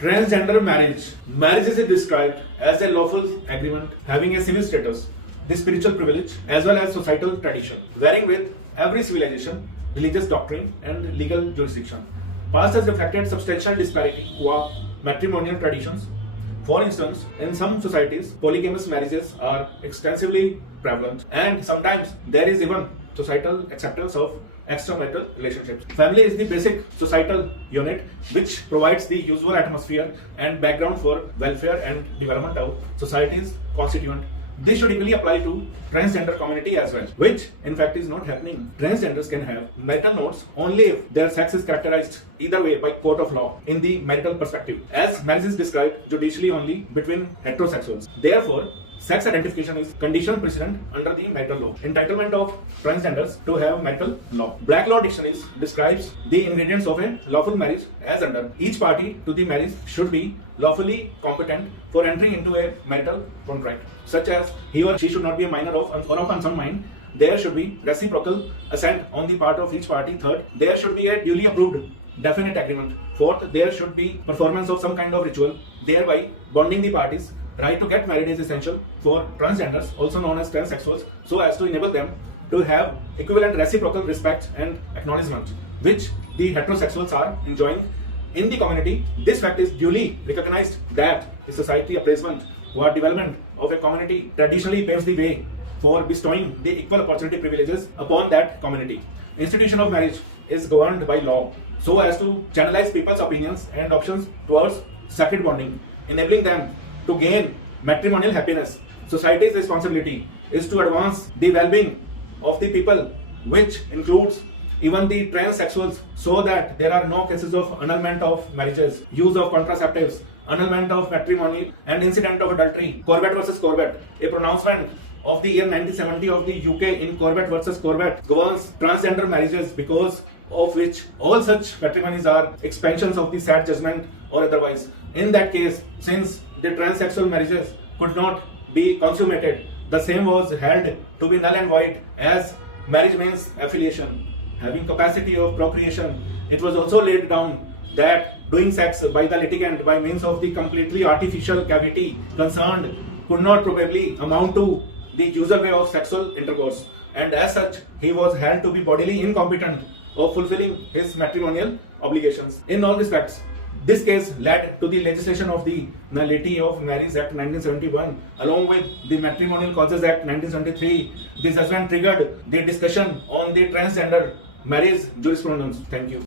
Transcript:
Transgender marriage. Marriage is described as a lawful agreement having a civil status, the spiritual privilege, as well as societal tradition, varying with every civilization, religious doctrine, and legal jurisdiction. Past has reflected substantial disparity qua matrimonial traditions. For instance, in some societies, polygamous marriages are extensively prevalent, and sometimes there is even societal acceptance of extramarital relationships. Family is the basic societal unit which provides the usual atmosphere and background for welfare and development of society's constituent. This should equally apply to transgender community as well, which in fact is not happening. Transgenders can have marital notes only if their sex is characterized either way by court of law in the marital perspective, as marriage is described judicially only between heterosexuals. Therefore, sex identification is conditional precedent under the marital law. Entitlement of transgenders to have marital law. Black Law Dictionary describes the ingredients of a lawful marriage as under: each party to the marriage should be lawfully competent for entering into a marital contract, such as he or she should not be a minor or of unsound mind. There should be reciprocal assent on the part of each party. Third, there should be a duly approved definite agreement. Fourth, there should be performance of some kind of ritual, thereby bonding the parties. Right to get married is essential for transgenders, also known as transsexuals, so as to enable them to have equivalent reciprocal respect and acknowledgement, which the heterosexuals are enjoying in the community. This fact is duly recognized that the society appraisement or development of a community traditionally paves the way for bestowing the equal opportunity privileges upon that community. Institution of marriage is governed by law so as to channelize people's opinions and options towards sacred bonding, enabling them to gain matrimonial happiness. Society's responsibility is to advance the well-being of the people, which includes even the transsexuals, so that there are no cases of annulment of marriages, use of contraceptives, annulment of matrimony, and incident of adultery. Corbett versus Corbett, a pronouncement of the year 1970 of the UK in Corbett versus Corbett, governs transgender marriages, because of which all such matrimonies are expansions of the sad judgment or otherwise. In that case, since the transsexual marriages could not be consummated, the same was held to be null and void, as marriage means affiliation, having capacity of procreation. It was also laid down that doing sex by the litigant by means of the completely artificial cavity concerned could not probably amount to the usual way of sexual intercourse, and as such he was held to be bodily incompetent of fulfilling his matrimonial obligations. In all respects, this case led to the legislation of the Nullity of Marriage Act 1971 along with the Matrimonial Causes Act 1973. This judgment triggered the discussion on the transgender marriage jurisprudence. Thank you.